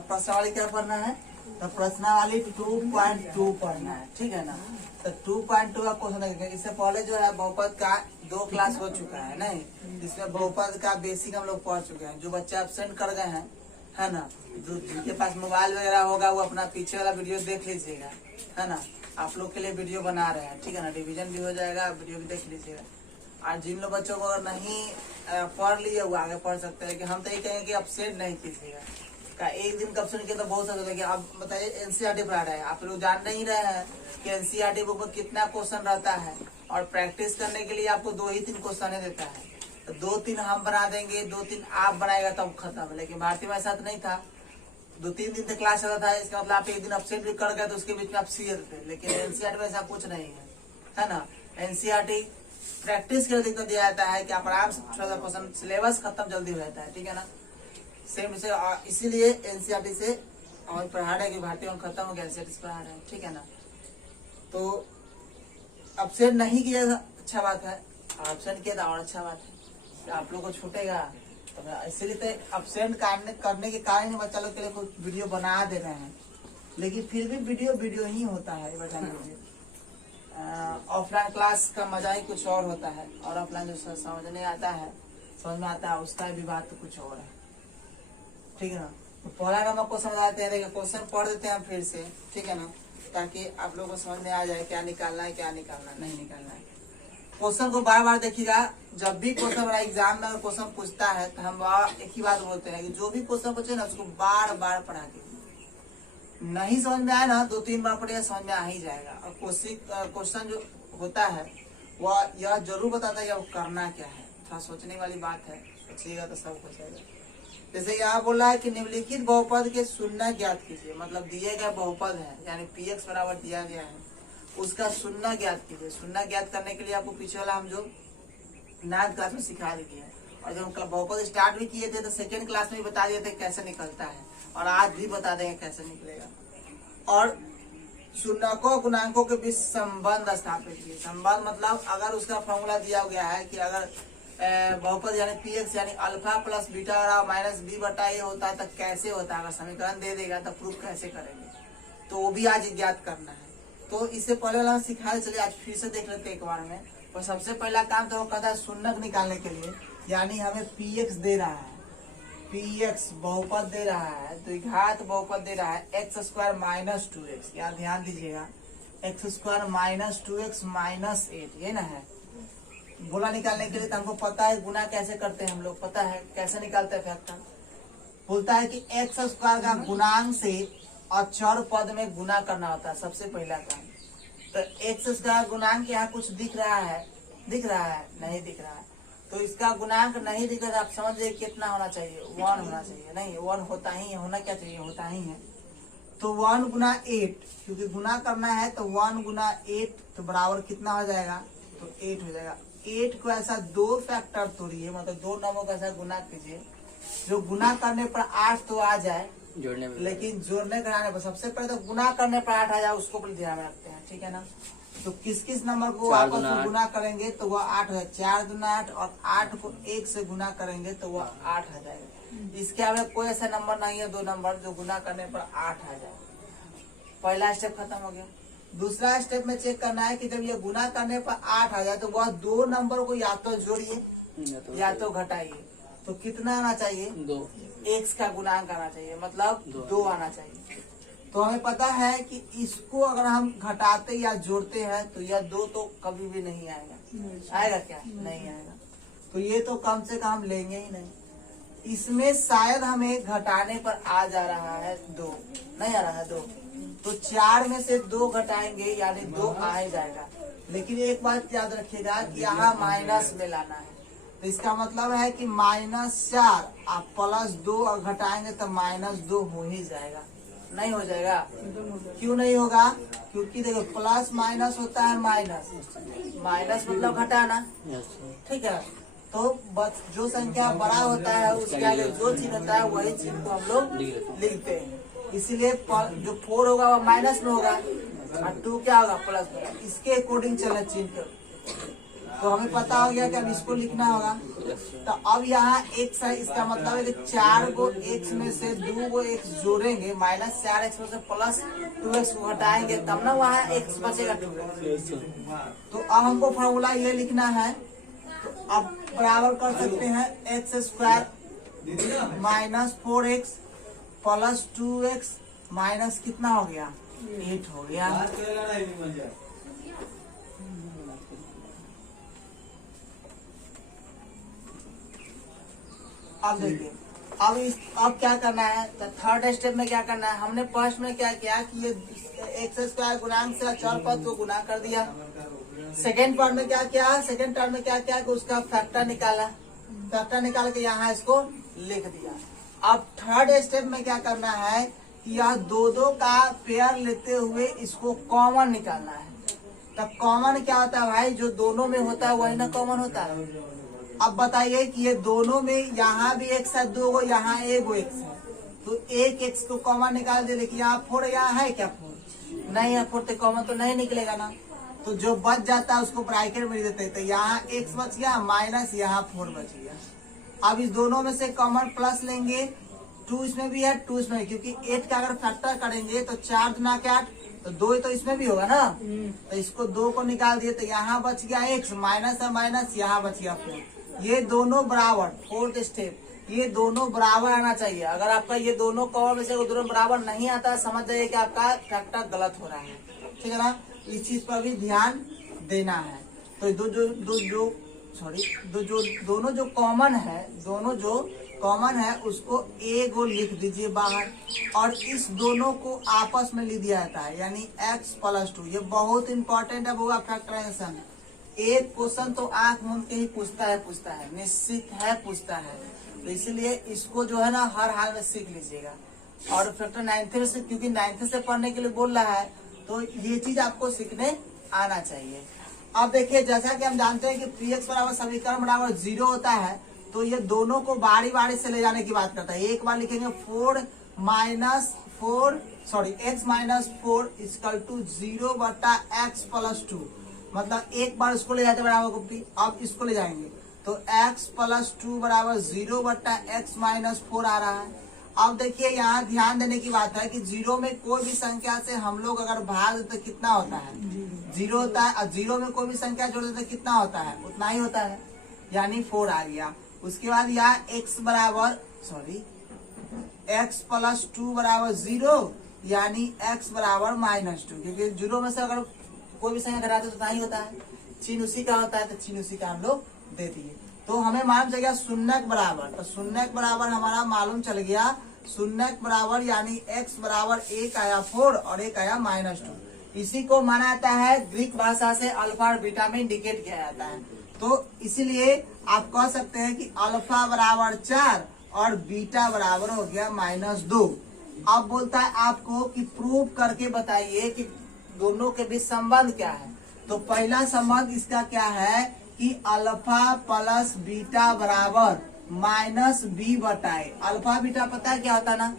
प्रश्नावली क्या पढ़ना है? तो प्रश्नावली 2.2 पढ़ना है, ठीक है ना। तो 2.2 का क्वेश्चन है। इससे पहले जो है बहुपद का 2 क्लास हो चुका है नहीं, जिसमें बहुपद का बेसिक हम लोग पढ़ चुके हैं। जो बच्चे एब्सेंट कर गए हैं, है ना, जिनके पास मोबाइल वगैरह होगा वो अपना पीछे वाला वीडियो देख लीजिएगा, है ना। आप लोग के लिए वीडियो बना रहे हैं, ठीक है ना। रिवीजन भी हो जाएगा, वीडियो भी देख लीजिएगा। और जिन लोग बच्चों को अगर नहीं पढ़ लिए वो आगे पढ़ सकते हैं। कि हम तो ये कहेंगे कि एब्सेंट नहीं कीजिएगा का एक दिन का ऑप्शन किया तो बहुत सारे लेकिन अब बताइए एनसीईआरटी पढ़ा रहे हैं, आप लोग जान नहीं रहे हैं कि एनसीईआरटी बुक में कितना क्वेश्चन रहता है। और प्रैक्टिस करने के लिए आपको 2 ही 3 क्वेश्चन देता है। तो 2-3 हम बना देंगे, 2-3 आप बनाएगा तब खत्म। लेकिन भारतीय में साथ नहीं था, 2-3 दिन तक क्लास चलता था। इसका मतलब आप एक दिन अपसेट भी कर गए तो उसके बीच में आप सी थे। लेकिन एनसीईआरटी में ऐसा कुछ नहीं है ना। एनसीईआरटी प्रैक्टिस के लिए दिया जाता है कि आप आराम से थोड़ा सा क्वेश्चन, सिलेबस खत्म जल्दी हो जाता है, ठीक है ना। सेम इसे इसीलिए एनसीईआरटी से और पढ़ा रहे हैं कि भारतीय में खत्म हो गया, एनसीईआरटी से पढ़ा रहे हैं, ठीक है ना। तो अपसेट नहीं किया अच्छा बात है, अपसेट किया तो और अच्छा बात है। आप लोग को छूटेगा तो इसीलिए तो अपसेंट करने के कारण बच्चा लोग के लिए कुछ वीडियो बना दे रहे हैं। लेकिन फिर भी वीडियो ही होता है। ऑफलाइन क्लास का मजा ही कुछ और होता है, और ऑफलाइन जो समझ में आता है उसका भी बात तो कुछ और है, ठीक है ना। तो पहला नंबर क्वेश्चन बताते हैं, देखिए क्वेश्चन पढ़ देते हैं फिर से, ठीक है ना, ताकि आप लोगों को समझ में आ जाए क्या निकालना है क्या निकालना नहीं निकालना है। क्वेश्चन को बार बार देखिएगा। जब भी क्वेश्चन हमारा एग्जाम में क्वेश्चन पूछता है तो हम एक ही बात बोलते हैं कि जो भी क्वेश्चन पूछे ना उसको बार बार पढ़ा के नहीं समझ में आया ना 2-3 बार पढ़िए, समझ में आ ही जाएगा। और क्वेश्चन जो होता है वह यह जरूर बताता है कि करना क्या है। थोड़ा सोचने वाली बात है, सोचिएगा तो सब हो जाएगा। जैसे यहाँ बोल रहा है कि निम्नलिखित बहुपद के शून्य ज्ञात कीजिए। मतलब दिए गए बहुपद है यानी px बराबर दिया गया है, उसका शून्य ज्ञात कीजिए। शून्य ज्ञात करने के लिए आपको पीछे वाला हम जो 9th क्लास में सिखा दिए हैं, और जब हम बहुपद स्टार्ट भी किए थे तो 2nd क्लास में बता दिए थे कैसे निकलता है, और आज भी बता देंगे कैसे निकलेगा। और शून्यकों गुणांकों के बीच संबंध स्थापित किए। संबंध मतलब अगर उसका फॉर्मूला दिया गया है कि अगर बहुपद यानी px यानी अल्फा प्लस बीटा और माइनस बी बटा ए होता है तो कैसे होता है। अगर समीकरण दे देगा तो प्रूफ कैसे करेंगे, तो वो भी आज ज्ञात करना है। तो इससे पहले वाला सिखाए चलिए, आज फिर से देख लेते एक बार में। तो सबसे पहला काम तो वो कहता है शून्य निकालने के लिए, यानी हमें px दे रहा है, px बहुपद दे रहा है, तो घात बहुपद दे रहा है x² माइनस 2x। यहाँ ध्यान दीजिएगा, x² माइनस 2x माइनस 8, ये ना है। गुना निकालने के लिए तो हमको पता है गुना कैसे करते हैं, हम लोग पता है कैसे निकालते हैं फैक्टर। बोलता है कि x² का गुणांक से अचर पद में गुना करना होता है सबसे पहला काम। तो x² गुणांक यहाँ कुछ दिख रहा है नहीं दिख रहा है। तो इसका गुणांक नहीं दिख रहा, आप समझ लीजिए कितना होना चाहिए, 1 होना चाहिए। नहीं 1 होता ही है, होना क्या चाहिए, होता ही है। तो 1 गुना 8, क्योंकि गुना करना है तो 1 गुना 8 तो बराबर कितना हो जाएगा, तो 8 हो जाएगा। 8 को ऐसा 2 फैक्टर तोड़िए, मतलब 2 नंबरों का ऐसा गुना कीजिए जो गुना करने पर 8 तो आ जाए, जोड़ने में, लेकिन जोड़ने कराने पर सबसे पहले तो गुना करने पर 8 आ जाए, उसको ध्यान में रखते हैं, ठीक है ना। तो किस किस नंबर को आपस में गुना करेंगे तो वह 8 है। 4 दूना 8, और 8 को 1 से गुना करेंगे तो वह 8 आ जाएगा। इसके अलावा कोई ऐसा नंबर नहीं है 2 नंबर जो गुना करने पर 8 आ जाए। पहला स्टेप खत्म हो गया। दूसरा स्टेप में चेक करना है कि जब ये गुना करने पर 8 आ जाए तो वह 2 नंबर को या तो जोड़िए या तो घटाइए। तो कितना आना चाहिए, 2। x का गुणांक आना चाहिए, मतलब 2 आना चाहिए। तो हमें पता है कि इसको अगर हम घटाते या जोड़ते हैं तो यह 2 तो कभी भी नहीं आएगा। आएगा क्या, नहीं आएगा। तो ये तो कम से कम लेंगे ही नहीं। इसमें शायद हमें घटाने पर आ जा रहा है 2, नहीं आ रहा है 2, तो 4 में से 2 घटाएंगे यानी 2 आ ही जाएगा। लेकिन एक बात याद रखिएगा कि यहाँ माइनस में लाना है, तो इसका मतलब है कि -4 आप +2 घटाएंगे तो -2 हो ही जाएगा। नहीं हो जाएगा, क्यों नहीं होगा, क्योंकि देखो प्लस माइनस होता है माइनस, माइनस मतलब घटाना, ठीक है। तो बस जो संख्या बड़ा होता है उसके आगे जो चिन्ह होता है वही चिन्ह को हम लोग लिखते हैं। इसीलिए जो 4 होगा वो माइनस में होगा और 2 क्या होगा, प्लस में। इसके अकॉर्डिंग चले चिन्ह तो हमें पता हो गया कि अब इसको लिखना होगा। तो अब यहाँ x है, इसका मतलब है कि 4 को x में से 2 को x जोड़ेंगे, -4x में से +2x को घटाएंगे, तब ना वहाँ x बचेगा 2x। तो अब हमको फॉर्मूला ये लिखना है, तो अब बराबर कर सकते हैं x² -4x + 2x माइनस कितना हो गया 8 हो गया। अब देखिए, अब क्या करना है, तो थर्ड स्टेप में क्या करना है, हमने फर्स्ट में क्या किया कि ये x² गुणांक से चर पद को गुना कर दिया। सेकेंड टर्म में क्या किया, सेकेंड टर्म में क्या किया कि उसका फैक्टर निकाला, फैक्टर निकाल के यहाँ इसको लिख दिया। अब थर्ड स्टेप में क्या करना है कि यह दो का पेयर लेते हुए इसको कॉमन निकालना है। तब कॉमन क्या होता है भाई, जो दोनों में होता है वही ना कॉमन होता है। अब बताइए कि ये दोनों में यहाँ भी x है 2 गो, यहाँ 1 गो x है, तो एक x को कॉमन निकाल दे, लेकिन यहाँ 4 यहाँ है क्या 4 नहीं है, 4 तो कॉमन तो नहीं निकलेगा ना, तो जो बच जाता है उसको ब्रैकेट में देते हैं, तो यहाँ x बच गया माइनस यहाँ 4 बच गया। अब इस दोनों में से कॉमन प्लस लेंगे, 2 इसमें भी है 2 इसमें, क्योंकि 8 का अगर फैक्टर करेंगे तो 4 दूना के 8, तो 2 तो इसमें भी होगा ना, तो इसको 2 को निकाल दिए, तो यहाँ बच गया x माइनस है माइनस, यहाँ बच गया 4। ये दोनों बराबर, फोर्थ स्टेप, ये दोनों बराबर आना चाहिए। अगर आपका ये दोनों कॉमन में से दोनों बराबर नहीं आता, समझ जाइए कि आपका फैक्टर गलत हो रहा है, ठीक है ना। इस चीज पर भी ध्यान देना है। तो दोनों जो कॉमन है उसको a को लिख दीजिए बाहर, और इस दोनों को आपस में लिख दिया जाता है, यानी x + 2। ये बहुत इंपॉर्टेंट है वो फैक्टराइजेशन। एक क्वेश्चन तो आंख मूंद के ही पूछता है, निश्चित है पूछता है, तो इसलिए इसको जो है ना हर हाल में सीख लीजिएगा। और फैक्टर 9th से, क्योंकि 9th से पढ़ने के लिए बोल रहा है, तो ये चीज आपको सीखने आना चाहिए। अब देखिए, जैसा कि हम जानते हैं कि px बराबर समीकरण बराबर 0 होता है, तो ये दोनों को बारी बारी से ले जाने की बात करता है। एक बार लिखेंगे x - 4 = 0/x + 2, मतलब एक बार इसको ले जाते बराबर को p, अब इसको ले जाएंगे तो x + 2 = 0/x - 4 आ रहा है। अब देखिए, यहाँ ध्यान देने की बात है कि 0 में कोई भी संख्या से हम लोग अगर भाग देते तो कितना होता है 0 होता है, और 0 में कोई भी संख्या जोड़ देते तो कितना होता है उतना ही होता है, यानी 4 आ गया। उसके बाद यहाँ x + 2 = 0, यानी x = -2, क्योंकि 0 में से अगर कोई भी संख्या घटाते तो नहीं होता है, चिन्ह उसी का होता है, तो चिन्ह उसी का हम लोग दे दिए। तो हमें मालूम चल गया 0 के बराबर, तो 0 के बराबर हमारा मालूम चल गया, 0 के बराबर यानी x बराबर 1 आया 4 और 1 आया -2। इसी को माना जाता है, ग्रीक भाषा से अल्फा और बीटा में इंडिकेट किया जाता है। तो इसीलिए आप कह सकते हैं कि अल्फा बराबर 4 और बीटा बराबर हो गया -2। अब बोलता है आपको कि प्रूव करके बताइए कि दोनों के बीच संबंध क्या है। तो पहला संबंध इसका क्या है कि अल्फा + बीटा बराबर -b/a। अल्फा बीटा पता है क्या होता है ना,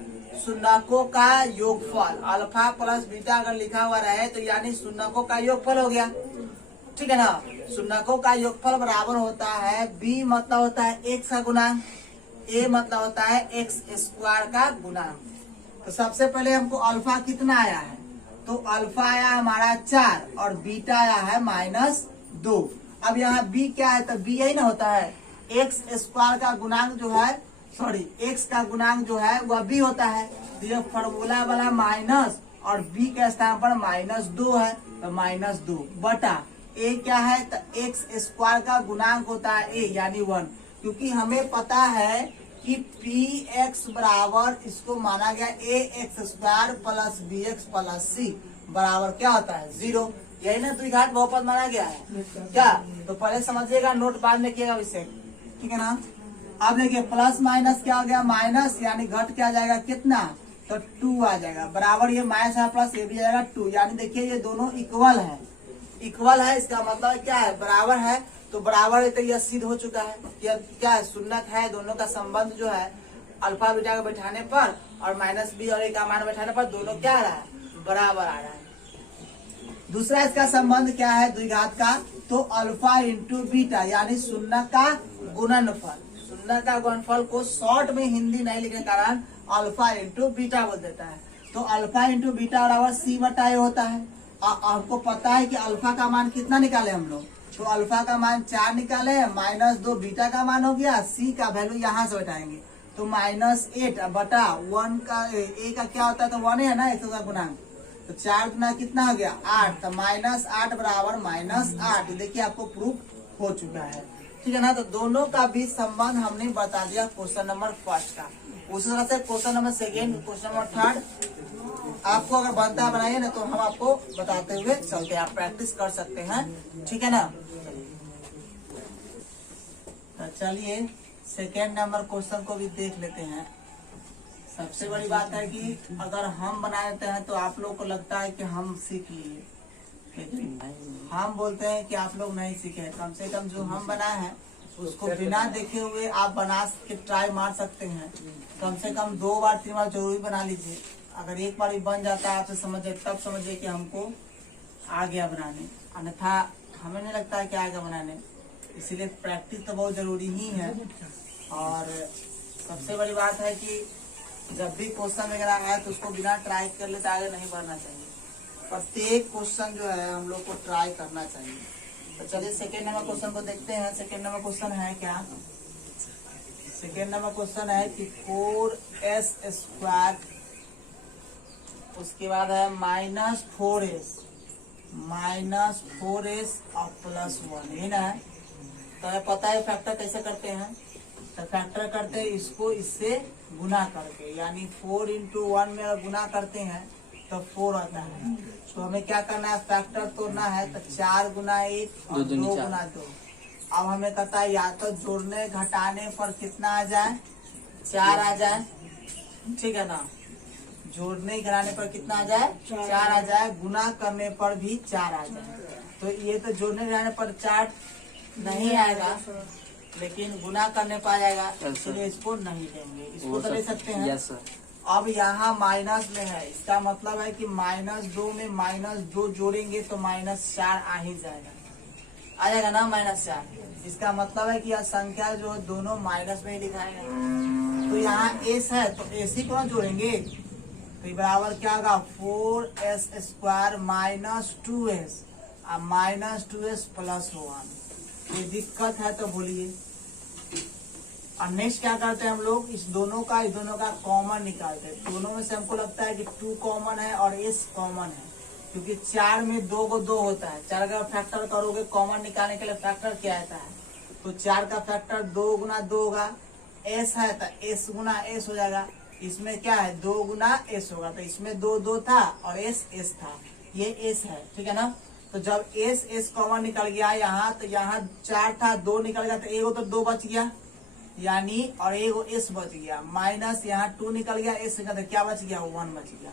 शून्यकों का योगफल। अल्फा + बीटा अगर लिखा हुआ रहे तो यानी शून्यकों का योगफल हो गया, ठीक है ना। शून्यकों का योगफल बराबर होता है, b मतलब होता है x का गुणांक, a मतलब होता है x² का गुणांक। तो सबसे पहले हमको अल्फा कितना आया है, तो अल्फा आया हमारा 4 और बीटा आया है -2। अब यहाँ b क्या है, तो b यही ना होता है, x² का गुणांक जो है, x का गुणांक जो है वह b होता है। तो ये फॉर्मूला वाला माइनस और b के स्थान पर -2 है, तो -2 बटा a क्या है, तो x² का गुणांक होता है a यानी 1, क्योंकि हमें पता है कि px बराबर इसको माना गया ax² + bx + c बराबर क्या होता है 0। यही ना द्विघात बहुपद माना गया है क्या। तो पहले समझिएगा, नोट बाद में किएगा विषय, ठीक है ना। अब देखिए प्लस माइनस क्या हो गया, माइनस यानी घट क्या जाएगा कितना, तो 2 आ जाएगा, बराबर ये माइनस है प्लस ये भी जाएगा 2, यानी देखिए ये दोनों इक्वल है। इसका मतलब क्या है, बराबर है, तो बराबर है, तो यह सिद्ध हो चुका है। यह क्या है, शून्य है, दोनों का संबंध जो है अल्फा बीटा को बैठाने पर और -b और a का मान बैठाने पर दोनों क्या आ रहा है, बराबर आ रहा है। दूसरा इसका संबंध क्या है द्विघात का, तो अल्फा इंटू बीटा यानी शून्य का गुणनफल। शून्य का गुणनफल को शॉर्ट में हिंदी नहीं लिखने के कारण अल्फा इंटू बीटा बोल देता है। तो अल्फा इंटू बीटा बराबर सी बटा ए होता है। आपको पता है कि अल्फा का मान कितना निकाले हम लोग, तो अल्फा का मान 4 निकाले, -2 बीटा का मान हो गया, सी का वैल्यू यहाँ से बैठाएंगे तो -8 बटा 1 का ए का क्या होता है, तो 1 है ना, एक का गुणांक, तो 4 गुना कितना हो गया 8, तो -8 बराबर -8। देखिए आपको प्रूफ हो चुका है, ठीक है ना। तो दोनों का बीच संबंध हमने बता दिया क्वेश्चन नंबर फर्स्ट का। उसी तरह से question number second, question number third आपको अगर बनता है बनाइए ना, तो हम आपको बताते हुए चलते हैं, आप प्रैक्टिस कर सकते हैं, ठीक है ना। तो चलिए सेकेंड नंबर क्वेश्चन को भी देख लेते हैं। सबसे बड़ी बात है कि अगर हम बना देते हैं तो आप लोग को लगता है कि हम सीख लिए, हम बोलते हैं कि आप लोग नहीं सीखे हैं। कम से कम जो हम बनाए हैं उसको बिना देखे हुए आप बना के ट्राई मार सकते हैं। कम से कम 2 बार 3 बार जरूर बना लीजिए। अगर एक बार ही बन जाता है आपसे समझिए, तब समझिए कि हमको आ गया बनाने, अन्यथा हमें नहीं लगता है कि आएगा बनाने। इसीलिए प्रैक्टिस तो बहुत जरूरी ही है। और सबसे बड़ी बात है कि जब भी क्वेश्चन वगैरह आए तो उसको बिना ट्राई कर ले तो आगे नहीं बढ़ना चाहिए। प्रत्येक क्वेश्चन जो है हम लोग को ट्राई करना चाहिए। तो चलिए सेकेंड नंबर क्वेश्चन को देखते हैं। सेकेंड नंबर क्वेश्चन है क्या, सेकेंड नंबर क्वेश्चन है कि 4s², उसके बाद है -4s और +1, ये ना है। तो हमें पता है फैक्टर कैसे करते हैं, तो फैक्टर करते हैं इसको इससे गुना करके, यानी 4 × 1 में अगर गुना करते हैं तो 4 आता है। तो हमें क्या करना है, फैक्टर तोड़ना है, तो 4 गुना 1 और 2 गुना 2। अब हमें कहता है या तो जोड़ने घटाने पर कितना आ जाए, 4 आ जाए, ठीक है ना। जोड़ने घटाने पर कितना आ जाए, 4 आ जाए, गुना करने पर भी 4 आ जाए। तो ये तो जोड़ने घटाने पर 4 नहीं आएगा, लेकिन गुना करने पर आ जाएगा, इसलिए इसको नहीं लेंगे, इसको तो ले सकते हैं। अब यहाँ माइनस में है, इसका मतलब है कि -2 में -2 जोड़ेंगे तो -4 आ ही जाएगा, आ जाएगा ना -4। इसका मतलब है कि यह संख्या जो है दोनों माइनस में ही दिखाएगा। तो यहाँ s है तो s ही को जोड़ेंगे, तो बराबर क्या होगा 4s² -2s और -2s +1। ये दिक्कत है तो बोलिए। और नेक्स्ट क्या करते हैं हम लोग, इस दोनों का कॉमन निकालते हैं। दोनों में से हमको लगता है कि 2 कॉमन है और s कॉमन है, क्योंकि 4 में 2 को 2 होता है। 4 का फैक्टर करोगे कॉमन निकालने के लिए फैक्टर क्या आता है, तो 4 का फैक्टर 2 गुना 2 होगा, s है तो s गुना s हो जाएगा। इसमें क्या है 2 गुना s होगा, तो इसमें 2 था और s था, ये s है, ठीक है ना। तो जब s कॉमन निकल गया यहाँ, तो यहाँ 4 था 2 निकल गया, तो एगो तो 2 बच गया, यानी और एगो s बच गया, माइनस यहाँ 2 निकल गया, s का तो क्या बच गया 1 बच गया।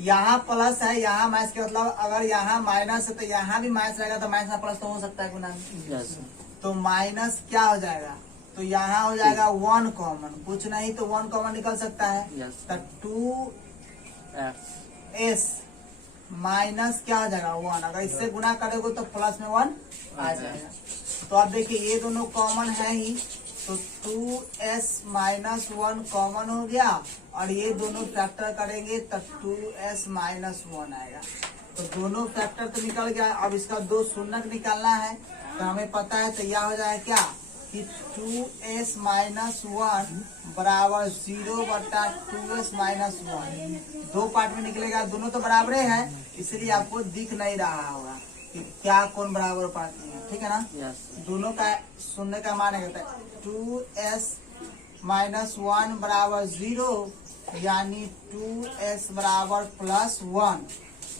यहाँ प्लस है, यहाँ माइनस के मतलब अगर यहाँ माइनस है तो यहाँ भी माइनस रहेगा, तो माइनस प्लस तो हो सकता है गुना। तो माइनस क्या हो जाएगा, तो यहाँ हो जाएगा 1 कॉमन, कुछ नहीं तो 1 कॉमन निकल सकता है। तो 2s माइनस क्या हो जाएगा 1, अगर इससे गुना करोगे तो प्लस में 1 आ जाएगा। तो आप देखिए ये दोनों कॉमन है ही, तो 2s -1 कॉमन हो गया, और ये दोनों फैक्टर करेंगे तो 2s -1 आएगा। तो दोनों फैक्टर तो निकल गया। अब इसका 2 शून्य निकालना है, तो हमें पता है, तो यह हो जाएगा क्या कि 2s -1 बराबर 0 बटा 2s -1। 2 पार्ट में निकलेगा, दोनों तो बराबर है, इसलिए आपको दिख नहीं रहा होगा कि क्या कौन बराबर पार्ट है, ठीक है ना। दोनों का शून्य का मान है 2s -1 बराबर 0, यानी 2s बराबर +1,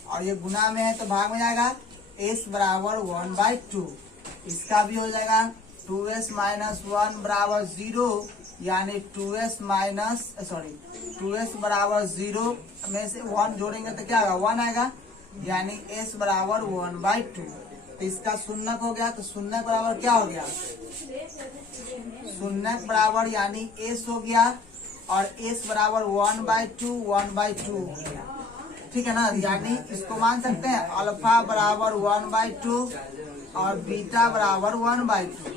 और ये गुना में है तो भाग में जाएगा, s बराबर 1/2। इसका भी हो जाएगा 2s -1 बराबर 0, यानी 2s बराबर 0 में से 1 जोड़ेंगे तो क्या होगा 1 आएगा, यानी s बराबर 1/2। तो इसका शून्य हो गया, तो शून्य बराबर क्या हो गया, शून्य बराबर यानी s हो गया, और s बराबर 1/2 हो गया, ठीक है ना, यानी इसको मान सकते हैं अल्फा बराबर 1/2 और बीटा बराबर 1/2,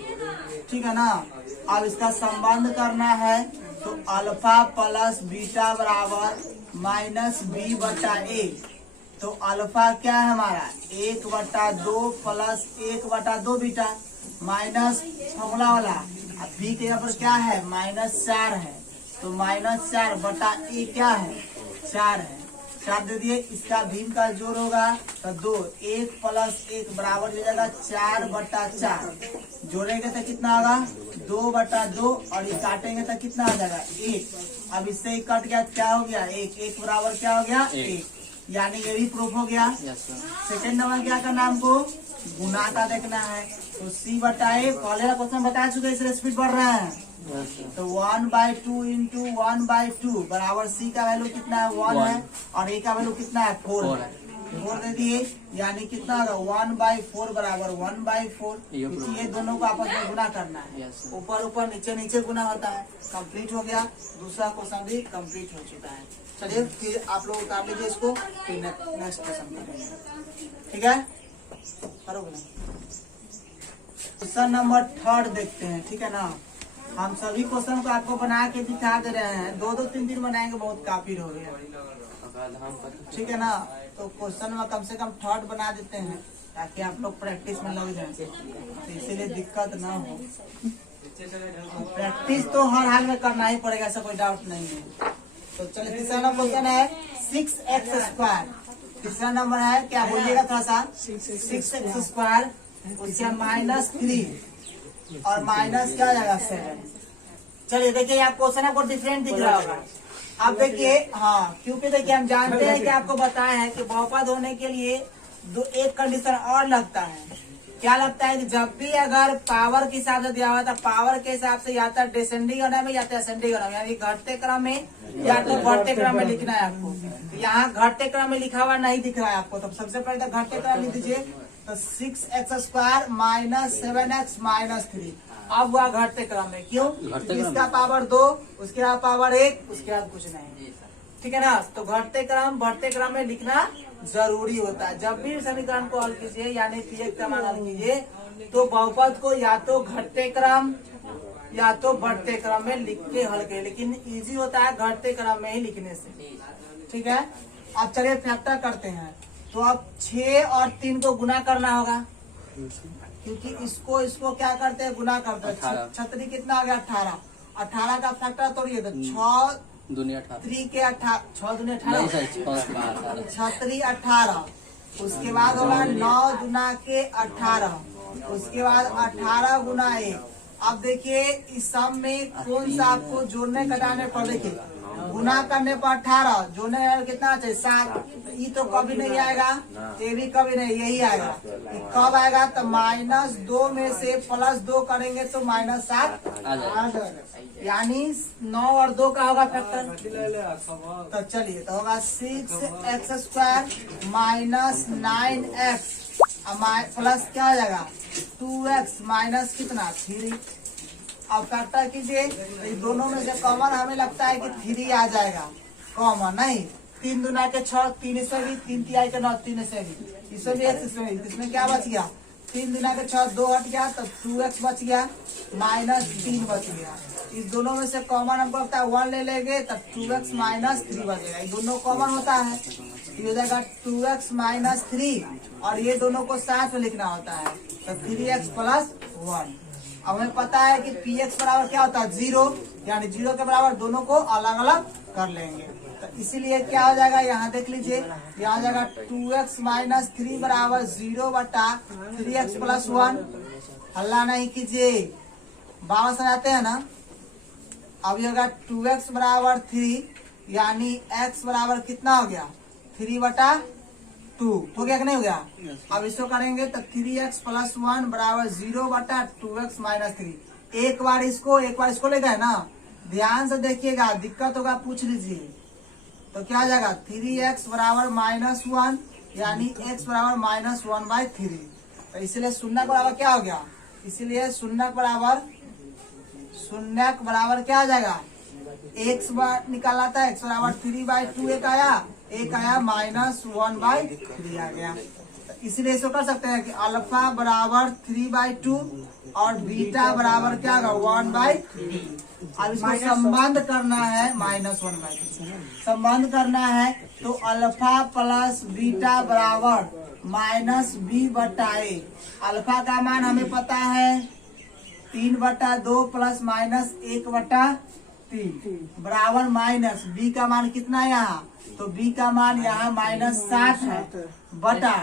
ठीक है ना। अब इसका संबंध करना है तो अल्फा प्लस बीटा बराबर -b/a। तो अल्फा क्या है हमारा 1/2 प्लस 1/2 बीटा माइनस फॉर्मूला वाला। अब बी के यहाँ पर क्या है -4 है, तो -4/a क्या है 4 है, 4 दे दिए। इसका भीम का जोड़ होगा तो 2, 1 प्लस 1 बराबर हो जाएगा 4/4। जोड़ेंगे तो कितना होगा 2/2 और ये काटेंगे तो कितना आ जाएगा 1। अब इससे ही कट गया, क्या हो गया 1, 1 बराबर क्या हो गया 1, यानी ये भी प्रूफ हो गया। सेकेंड नंबर क्या करना हमको गुणाता देखना है, तो c/a पहले क्वेश्चन बता चुके, इसलिए स्पीड बढ़ रहा है। तो 1/2 इंटू 1/2 बराबर c का वैल्यू कितना है 1 है और a का वैल्यू कितना है 4 है, 4 दे दिए, यानी कितना होगा 1/4 बराबर 1/4, क्योंकि ये दोनों को आपस में गुना करना है। ऊपर ऊपर नीचे नीचे गुना होता है। कंप्लीट हो गया, दूसरा क्वेश्चन भी कंप्लीट हो चुका है। चलिए फिर आप लोग उतार लीजिए इसको, फिर नेक्स्ट क्वेश्चन करेंगे, ठीक है। करोगे क्वेश्चन नंबर 3 देखते हैं, ठीक है ना। हम सभी क्वेश्चन को आपको बना के दिखा दे रहे हैं, 2-3 दिन बनाएंगे, बहुत काफी हो गया, ठीक है ना। तो क्वेश्चन में कम से कम 3 बना देते हैं ताकि आप लोग प्रैक्टिस में लग जाए, तो इसीलिए दिक्कत ना हो। प्रैक्टिस तो हर हाल में करना ही पड़ेगा, ऐसा कोई डाउट नहीं है। तो चलिए तीसरा नंबर क्वेश्चन है 6x²। तीसरा नंबर है, क्या बोलिएगा थोड़ा सा, 6x², उसके -3 और माइनस क्या हो जाएगा 7। चलिए देखिए आप क्वेश्चन आपको डिफरेंट दिख रहा होगा। अब देखिए हाँ, क्योंकि देखिए हम जानते हैं कि आपको बताया है कि बहुपद होने के लिए एक कंडीशन और लगता है। क्या लगता है कि जब भी अगर पावर के हिसाब से दिया हुआ था, पावर के हिसाब से या तो डिसेंडिंग क्रम में या तो असेंडिंग क्रम, यानी घटते क्रम में या तो बढ़ते क्रम में लिखना है आपको। यहाँ घटते क्रम में लिखा हुआ नहीं दिख रहा है आपको, तो सबसे पहले तो घटते क्रम लिख दीजिए। तो 6x² माइनस 7x माइनस 3, अब हुआ घटते क्रम में, क्यों, इसका पावर 2, उसके बाद पावर 1, उसके बाद कुछ नहीं, ठीक है ना। तो घटते क्रम बढ़ते क्रम में लिखना जरूरी होता है। जब भी समीकरण को हल कीजिए यानी px का मान हल कीजिए, तो बहुपद को या तो घटते क्रम या तो बढ़ते क्रम में लिख के हल करें, लेकिन इजी होता है घटते क्रम में ही लिखने से, ठीक है। अब चलिए फैक्टर करते हैं। तो अब 6 और 3 को गुना करना होगा, क्योंकि इसको क्या करते हैं गुना करते हैं। 6 कितना हो गया 18, 18 का फैक्टर तोड़िए तो 6 दूनी 18, 6 दूनी 18, 6 18, उसके बाद होगा 9 गुना के 18, उसके बाद 18 गुना 1। अब देखिए इस सम में कौन सा आपको जोड़ने घटाने पर, देखिए गुना करने पर 18, जोड़ने में कितना चाहिए 7, ये तो कभी नहीं आएगा, ये भी कभी नहीं, यही आएगा। कब आएगा तो -2 में से +2 करेंगे तो -7 आ जाएगा, यानी 9 और 2 का होगा फैक्टर। तो चलिए तो होगा 6x² माइनस 9x प्लस क्या आ जाएगा 2x माइनस कितना 3। अब फैक्टर कीजिए, तो दोनों में से कॉमन हमें लगता है कि 3 आ जाएगा, कॉमन नहीं। 3 दूना के 6, 3 इसमें भी, 3 तिहाई के 9, 3 इसमें भी, इसमें भी x इसमें भी, इसमें क्या बच गया 3 दूना के 6, 2 हट गया तो 2x बच गया, -3 बच गया। इस दोनों में से कॉमन हमको लगता है 1 ले लेंगे तो 2x माइनस 3 बचेगा। ये दोनों कॉमन होता है, ये हो जाएगा 2x माइनस 3 और ये दोनों को साथ में लिखना होता है, तो 3x प्लस 1। अब हमें पता है कि px बराबर क्या होता है 0, यानी 0 के बराबर दोनों को अलग अलग कर लेंगे। तो इसीलिए क्या हो जाएगा यहाँ देख लीजिए, यहाँ हो जाएगा 2x माइनस 3 बराबर 0/3x प्लस 1। हल्ला नहीं कीजिए, बाबा समझाते हैं ना। अब ये होगा 2x बराबर 3, यानी x बराबर कितना हो गया 3/2, हो गया कि नहीं हो गया। अब इसको करेंगे तो 3x प्लस 1 बराबर 0/2x माइनस 3। एक बार इसको ले गए ना, ध्यान से देखिएगा, दिक्कत होगा पूछ लीजिए। तो क्या आ जाएगा 3x बराबर -1, यानी x बराबर -1/3। तो इसलिए शून्य के बराबर क्या हो गया, इसलिए शून्य के बराबर क्या हो जाएगा एक्स निकाला था, एक्स बराबर 3/2 एक आया -1/3 आ गया। इसलिए इसको कर सकते हैं कि अल्फा बराबर 3/2 और बीटा बराबर क्या होगा 1/3। अब इसको संबंध करना है -1/3 संबंध करना है, तो अल्फा प्लस बीटा बराबर -b/a। अल्फा का मान हमें पता है 3/2 प्लस -1/3 बराबर माइनस बी का मान कितना है यहाँ, तो बी का मान यहाँ -60 है बटा,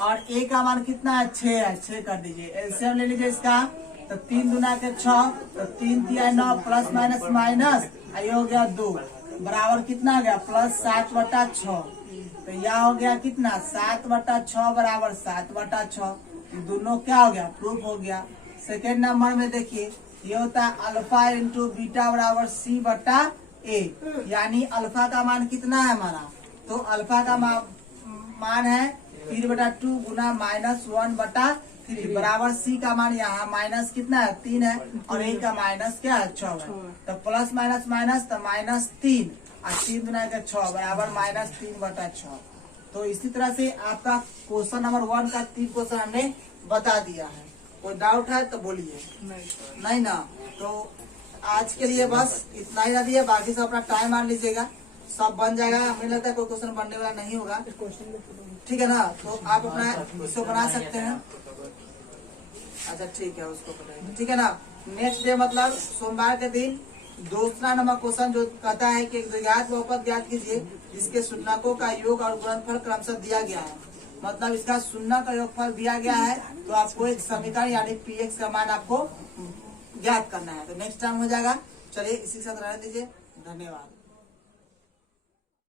और ए का मान कितना है 6 है, 6 कर दीजिए। एलसीएम ले लीजिए इसका, तो 3 दूना के 6, तो 3 तिया 9 प्लस माइनस माइनस, ये हो गया 2 बराबर कितना हो गया +7/6। तो यह हो गया कितना 7/6 बराबर 7/6। दोनों क्या हो गया प्रूफ हो गया। सेकेंड नंबर में देखिए ये होता है अल्फा इंटू बीटा बराबर c/a, यानी अल्फा का मान कितना है हमारा, तो अल्फा का मान है 3/2 गुना -1/3 बराबर सी का मान यहाँ माइनस कितना है 3 है, और ए का माइनस क्या है 6 है, तो प्लस माइनस माइनस तो -3 और 3 गुना के 6 बराबर -3/6। तो इसी तरह से आपका क्वेश्चन नंबर 1 का 3 क्वेश्चन हमने बता दिया है। कोई डाउट है तो बोलिए। नहीं ना, तो आज के लिए बस इतना ही रह दिया, बाकी सब अपना टाइम मान लीजिएगा, सब बन जाएगा। हमें लगता है कोई क्वेश्चन बनने वाला नहीं होगा, ठीक है ना, तो आप अपना इसको बना सकते हैं। अच्छा ठीक है, उसको बनाइए, ठीक है ना। नेक्स्ट डे मतलब सोमवार के दिन दूसरा नंबर क्वेश्चन जो कहता है कि एक द्विघात बहुपद ज्ञात कीजिए जिसके शून्यकों का योग और गुणनफल क्रमशः दिया गया है। मतलब इसका शून्य का योगफल दिया गया है, तो आपको एक समीकरण यानी px का मान आपको ज्ञात करना है। तो नेक्स्ट टाइम हो जाएगा। चलिए इसी के साथ रहने दीजिए, धन्यवाद।